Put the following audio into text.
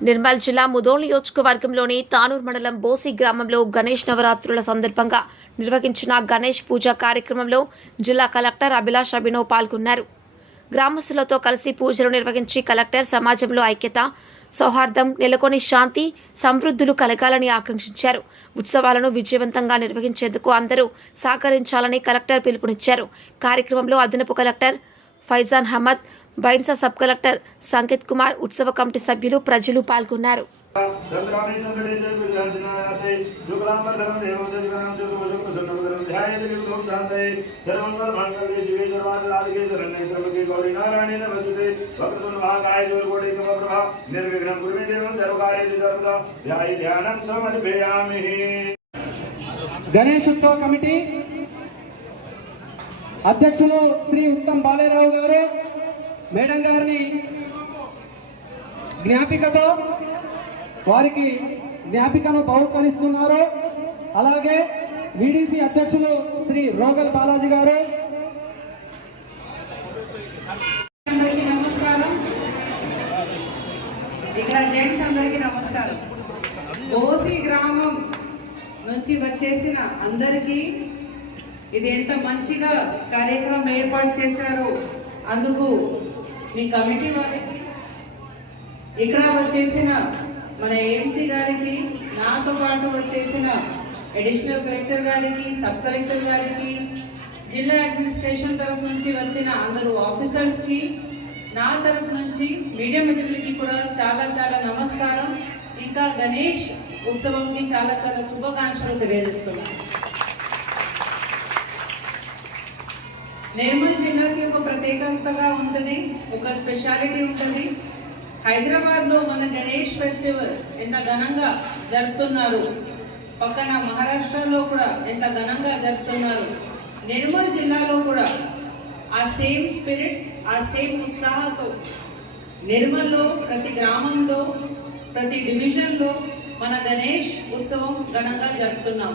నిర్మల్ జిల్లా ముదోల్ నియోజకవర్గంలోని తానూర్ మండలం బోసి గ్రామంలో గణేష్ నవరాత్రుల సందర్భంగా నిర్వహించిన గణేష్ పూజ కార్యక్రమంలో జిల్లా కలెక్టర్ అభిలాష్ అభినవ్ పాల్గొన్నారు. గ్రామస్తులతో కలిసి పూజలు నిర్వహించి కలెక్టర్ సమాజంలో ఐక్యత సౌహార్దం నెలకొని శాంతి సమృద్ధులు కలగాలని ఆకాంక్షించారు. ఉత్సవాలను విజయవంతంగా నిర్వహించేందుకు అందరూ సహకరించాలని కలెక్టర్ పిలుపునిచ్చారు. కార్యక్రమంలో అదనపు collector Faizan Hamad Bhainsa sub collector Sanket Kumar ఉత్సవ కమిటీ సభ్యులు ప్రజలు పాల్గొన్నారు. గణేష్ ఉత్సవ కమిటీ అధ్యక్షులు శ్రీ ఉత్తమ్ బాలేరావు గారు మేడం గారిని జ్ఞాపికతో వారికి జ్ఞాపికను బహుకరిస్తున్నారు. అలాగే విడిసి అధ్యక్షులు శ్రీ రోగల్ బాలాజీ గారు. అందరికీ నమస్కారం. ఇక్కడ జెంట్స్ అందరికీ నమస్కారం. ఓసి గ్రామం నుంచి వచ్చేసిన అందరికీ ఇది ఎంత మంచిగా కార్యక్రమం ఏర్పాటు చేశారో అందుకు మీ కమిటీ వారికి ఇక్కడ వచ్చేసిన మన ఏఎంసీ గారికి నాతో పాటు వచ్చేసిన అడిషనల్ కలెక్టర్ గారికి సబ్ కలెక్టర్ గారికి జిల్లా అడ్మినిస్ట్రేషన్ తరఫు నుంచి వచ్చిన అందరూ ఆఫీసర్స్కి నా తరఫు నుంచి మీడియా మిత్రులకి కూడా చాలా చాలా నమస్కారం. ఇంకా గణేష్ ఉత్సవంకి చాలా చాలా శుభాకాంక్షలు తెలియజేస్తున్నాను. నిర్మల్ జిల్లాకి ఒక ప్రత్యేకతగా ఉంటుంది ఒక స్పెషాలిటీ ఉంటుంది. హైదరాబాద్లో మన గణేష్ ఫెస్టివల్ ఎంత ఘనంగా జరుపుతున్నారు పక్కన మహారాష్ట్రలో కూడా ఎంత ఘనంగా జరుపుతున్నారు నిర్మల్ జిల్లాలో కూడా ఆ సేమ్ స్పిరిట్ ఆ సేమ్ ఉత్సాహంతో నిర్మల్లో ప్రతి గ్రామంలో ప్రతి డివిజన్లో మన గణేష్ ఉత్సవం ఘనంగా జరుపుతున్నాం.